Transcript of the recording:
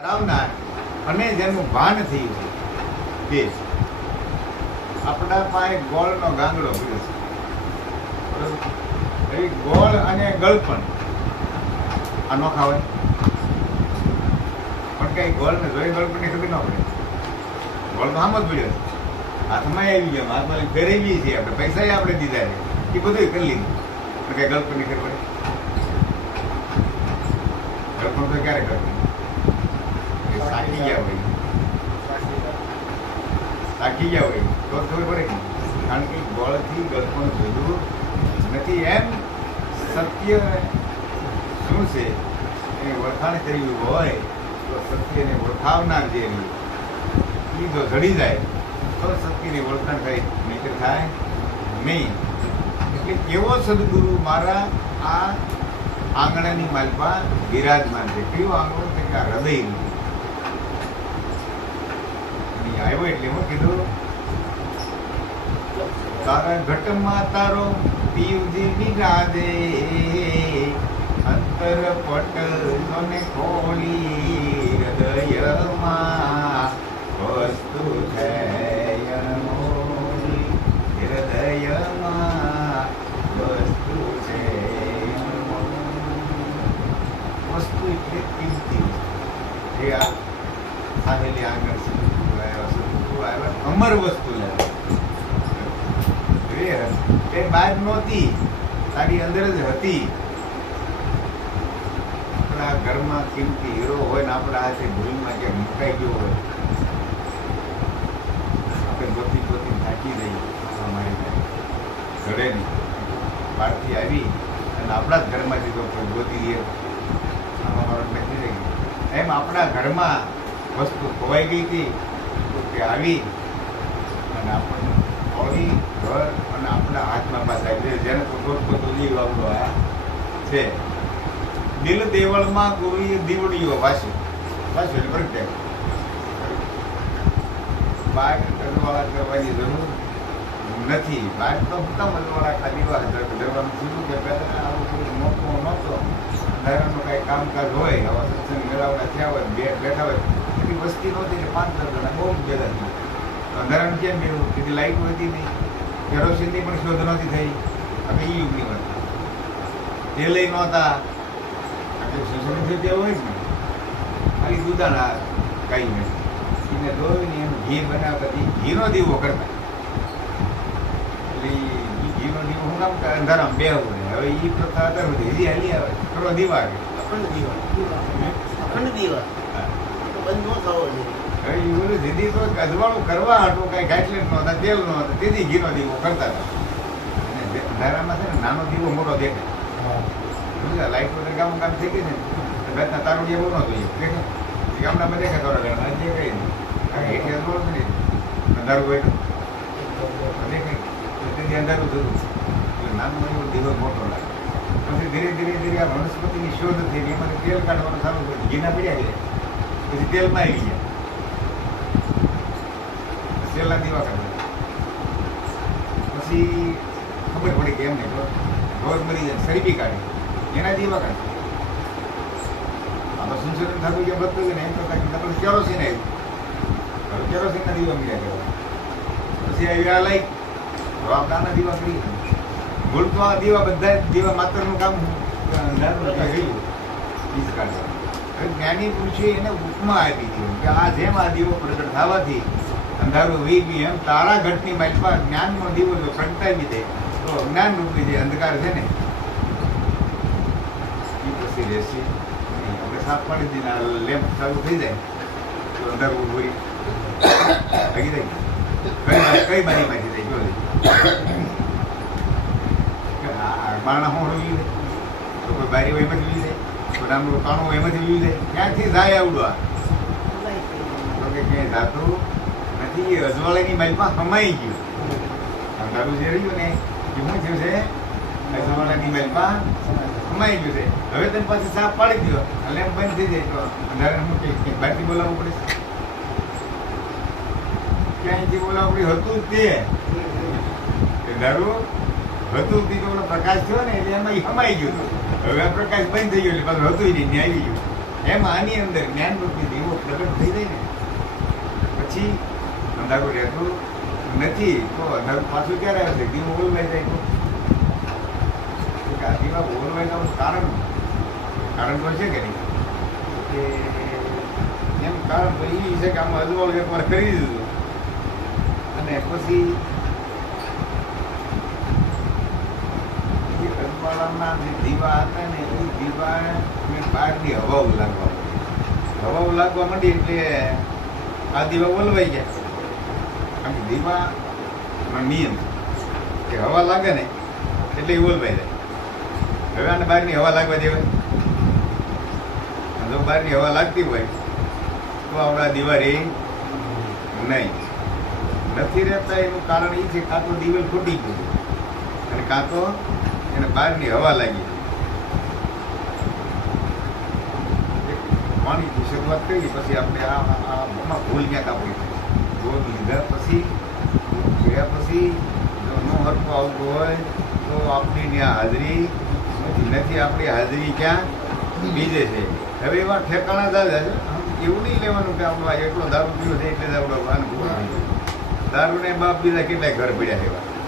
કરાવનાર અને જેનું ભાન થયું છે તે આપણા પાસે ગોળનો ગાંગડો પીડ્યો છે? એ ગોળ અને ગળપણ. આ ન ખાવાય. પણ કઈ ગોળ ને જોઈ ગળપણની ખબર ન પડે. ગોળ તો આમ જ પડ્યો છે. હાથમાં આવી ગયો, હાથમાં ફેરવી છે આપણે. પૈસા આપણે દીધા છે. એ બધું કરી લીધું. પણ કઈ ગળપણની ખબર પડે? ગળપણ તો ક્યારે કરવું સાકી ગયા હોય થાકી ગયા હોય તો ખબર પડે કારણ કે ગોળથી ગળપણ જુદું નથી. એમ સત્ય શું છે? એની ઓળખાણ કરવી હોય તો સત્યને ઓળખાવનાર જે એ જો જડી જાય, તો સત્યની ઓળખાણ થાય. નહીતર થાય નહીં. એટલે કેવો સદગુરુ મારા આ આંગણાની માલપા બિરાજમાન છે. કયું આંગણું કે હૃદય અને આવ્યો એટલે હું કીધું તારા ઘટમાં તારો પીવજી બિરાજે અંતર પટ તને ખોલી હૃદયમાં વસ્તુ છે હૃદયમાં વસ્તુ છે વસ્તુ એટલે કિંમતી. જે આ આવેલી આગળ સદગુરુ આવ્યા, સદગુરુ આવ્યા, અમર વસ્તુ એ બહાર નહોતી. તારી અંદર જ હતી. આપણા ઘરમાં કિંમતી હીરો હોય ને આપણા હાથે ભૂલમાં ક્યાંક મુકાઈ ગયો હોય, આપણે ગોતી ગોતી થાકી દઈએ અમારી ઘરે બહારથી આવી અને આપણા જ ઘરમાંથી તો કોઈ ગોતી ગયું. એમ આપણા ઘરમાં વસ્તુ ખોવાઈ ગઈ હતી. તો તે આવી અને આપણને ઘર અને આપણા હાથમાં પાછા આવી જેને તો પોતપોતું જીવ આપણો આ છે. દિલ દેવળમાં ગુરુએ દીવડીઓ વાસ્યું વાસ્યું એટલે પ્રગટાવ્યું બાગ કરવાળા કરવાની જરૂર નથી. બાગ તો હતા મલવાળા ખાલી વાત કરવાનું થયું કે પહેલાં આવું કોઈ મોકો નહોતો. અંધારાનું કાંઈ કામકાજ હોય, આવા સત્સંગ મેળાવડા થયા હોય બે બેઠા હોય, એટલી વસ્તી નહોતી કે પાંચ દસ જણા બહુ જ ભેગા થયા. અંધારાનું કેમ મેળવું કે લાઈટ હતી નહીં. કેરોસીનની પણ શોધ નહોતી થઈ. આપણે એ યુગની વાત તે લઈ નહોતા. એટલે છે તે હોય જ ને. ખાલી દૂધાના કાંઈ નહીં. એને ધોઈને એનું ઘી બનાવતા ઘીનો દીવો કરતા. એટલે ઘીનો દીવો હું કામ કે અંધારામાં બે હોય હવે એ પ્રથા બધી હજી હાલી આવે. થોડો દીવા આવે. અખંડ દીવા. અખંડ દીવા. બંધ ન થવો જોઈએ. દીદી અજવાળું કરવા હાટું કાંઈ ગાંઠલેટ નહોતા તેલ નહોતા તેથી ઘીનો દીવો કરતા હતા. અને જે છે ને નાનો દીવો, મોટો દેખાય? લાઈટ વગર ગામ કામ થઈ ગઈ ને રાતના તારુડિયા બહુ ન જોઈએ. દેખાય. એ ગામડામાં દેખાય થોડા આજે કઈ નહીં. હેઠે અજવાળું છે ને, અંધારું હોય તેથી એટલે નાનો એવો દીવો મોટો લાગે. પછી ધીરે ધીરે ધીરે આ વનસ્પતિની શોધ થઈ એમાંથી તેલ કાઢવાનું ચાલુ કર્યું. ઘીના પીડ્યા ગયા પછી તેલમાં આવી ગયા. છેલ્લા દીવા કાઢ્યા પછી ખબર પડી કે એમને રોજ મરી જાય શરીબી કાઢી. એના દીવા કાઢી. આમાં સંશોધન થતું કે બધું કે એમ તો કાંઈક નકલ કેરોસીન આવ્યું કેરોસીનના દીવા મળ્યા કહેવાય પછી આવી આ લાઈટ હવે આપણાના દીવા કરી ભૂલ તો આ દીવા બધા દીવા માત્રનું કામ અંધારું થઈ ગયું. ઈ જ કાઢવાનું. હવે જ્ઞાની પુરુષે એને ઉપમા આપી દીધી. કે આ જેમ આ દીવો પ્રગટ થવાથી અંધારું વી ગયું એમ. તારા ઘટની માલપા જ્ઞાનનો દીવો પ્રગટાવી દે તો અજ્ઞાન રૂપી જે અંધકાર છે ને એ પછી રહેશે. આપણે સાફ પાડી દઈને આ લેમ્પ ચાલુ થઈ જાય તો અંધારું હોય. ભાગી જાય. કઈ બારી કઈ બારીમાંથી જાય જો બારણા હું હોય તો કોઈ બારી હોય એમાંથી લીધે કોઈ કાણું હોય એમાંથી લીધે ક્યાંથી જાય આવડું આ? તો કે ક્યાંય જાતું એ અજવાળાની માઇલમાં સમાઈ ગયું. અંધારું જે રહ્યું ને, એ શું થયું છે અજવાળાની માઇલમાં સમાઈ ગયું છે. હવે તમે પાછી સાફ પાડી દો લેમ્પ બંધ થઈ જાય તો અંધારે શું બહારથી બોલાવવું પડે ક્યાંયથી બોલાવવું હતું તે. અંધારું હતું તે તો પ્રકાશ થયો ને, એટલે એમાં સમાઈ ગયું હતું. હવે પ્રકાશ બંધ થઈ ગયો એટલે પાછું હતું નહીં, ન્યાય ગયું. એમ આની અંદર જ્ઞાન રૂપી દીવો પ્રગટ થઈ જાય ને, પછી અંધારું રહેતું નથી. તો અંધારું પાછું ક્યારે આવશે? દીવો ઓલવાઈ જાય તો દીવા ઓલવાઈ જવાનું કારણ. કારણ તો છે કે નહીં? કે એમ કારણ તો એ છે કે આમાં અજવાળું વેપાર કરી દીધું. અને પછી અજવાળાના જે દીવા હતા ને, એ દીવા બહારની હવાઓ ઉલાગવા હવા હવાઓ લાગવા માંડી એટલે આ દીવા ઓલવાઈ ગયા. કે દીવાનો નિયમ કે હવા લાગે ને એટલે એ ઓલવાઈ જાય. હવે આને બહારની હવા લાગવા દેવાય. જો બહારની હવા લાગતી હોય, તો આપણા દીવા રહે નહીં. નથી રહેતા એનું કારણ એ છે કાં તો દિવેલ ફૂટી ગયું અને કાં તો એને બહારની હવા લાગી. પાણીથી શરૂઆત કરી, પછી આપણે આ- આમાં ભૂલ ક્યાંક આપણી ગોળ લીધા પછી ગયા પછી, જો ન હરખું આવતું હોય, તો આપણી ત્યાં હાજરી નથી આપણી હાજરી ક્યાં? બીજે છે. હવે એવા ઠેકાણા દાદા એવું નહીં લેવાનું કે આપણો એટલો દારૂ પીવો છે, એટલે દારૂ. દારૂને બાપ બીજા કેટલાય ઘર પડ્યા એવા.